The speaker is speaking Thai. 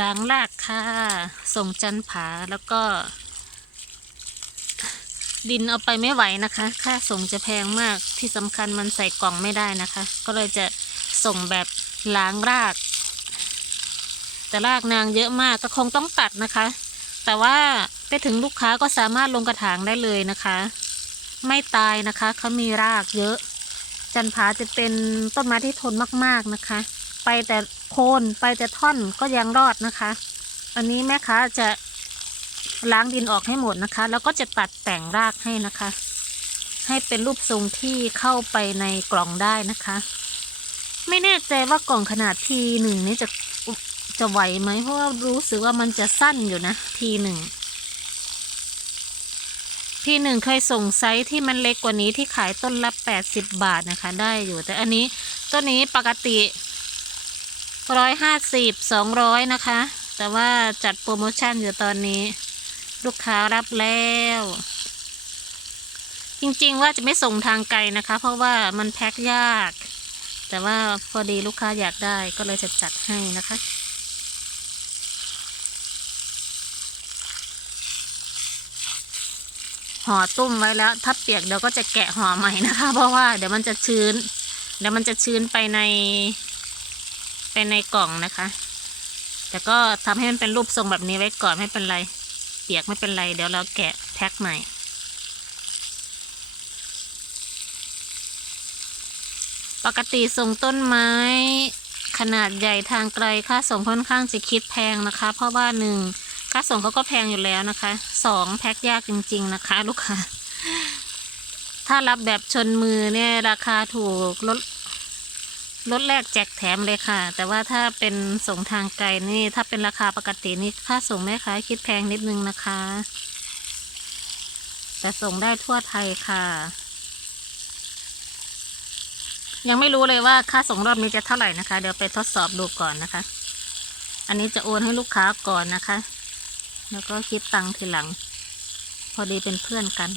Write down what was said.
ล้างรากค่ะส่งจันผาแล้วก็ ดินเอาไปไม่ไหวนะคะ ค่าส่งจะแพงมากที่สำคัญมันใส่กล่องไม่ได้นะคะ ก็เลยจะส่งแบบล้างราก แต่รากนางเยอะมากก็คงต้องตัดนะคะ แต่ว่าไปถึงลูกค้าก็สามารถลงกระถางได้เลยนะคะ ไม่ตายนะคะเขามีรากเยอะ จันผาจะเป็นต้นไม้ที่ทนมาก ๆนะคะ ไปแต่โคนไปแต่ท่อนก็ยังรอดนะคะ อันนี้แม่ค้าจะล้างดินออกให้หมดนะคะ แล้วก็จะตัดแต่งรากให้นะคะ ให้เป็นรูปทรงที่เข้าไปในกล่องได้นะคะ ไม่แน่ใจว่ากล่องขนาดทีหนึ่งนี้จะจะไหวไหมเพราะว่ารู้สึกว่ามันจะสั้นอยู่นะทีหนึ่งทีหนึ่งเคยส่งไซส์ที่มันเล็กกว่านี้ที่ขายต้นละแปดสิบบาทนะคะ ได้อยู่ แต่อันนี้ต้นนี้ปกติ ร้อยห้าสิบสองร้อยนะคะ แต่ว่าจัดโปรโมชั่นอยู่ตอนนี้ ลูกค้ารับแล้ว จริงๆว่าจะไม่ส่งทางไกลนะคะ เพราะว่ามันแพ็คยาก แต่ว่าพอดีลูกค้าอยากได้ก็เลยจะจัดให้นะคะห่อตุ้มไว้แล้ว ถ้าเปียกเดี๋ยวก็จะแกะห่อใหม่นะคะ เพราะว่าเดี๋ยวมันจะชื้น เดี๋ยวมันจะชื้นไปใน ไปในกล่องนะคะ แต่ก็ทำให้มันเป็นรูปทรงแบบนี้ไว้ก่อนไม่เป็นไร เปียกไม่เป็นไร เดี๋ยวเราแกะแพ็คใหม่ปกติส่งต้นไม้ ขนาดใหญ่ทางไกลค่าส่งค่อนข้างจะคิดแพงนะคะ เพราะว่าหนึ่งค่าส่งเขาก็แพงอยู่แล้วนะคะสองแพ็คยากจริง ๆ นะคะ ลูกค้า ถ้ารับแบบชนมือเนี่ยราคาถูกลด ลดแรกแจกแถมเลยค่ะ แต่ว่าถ้าเป็นส่งทางไกลนี่ ถ้าเป็นราคาปกตินี่ค่าส่งแม่ค้าคิดแพงนิดนึงนะคะ แต่ส่งได้ทั่วไทยค่ะ ยังไม่รู้เลยว่าค่าส่งรอบนี้จะเท่าไหร่นะคะ เดี๋ยวไปทดสอบดูก่อนนะคะ อันนี้จะโอนให้ลูกค้าก่อนนะคะ แล้วก็คิดตังค์ทีหลัง พอดีเป็นเพื่อนกัน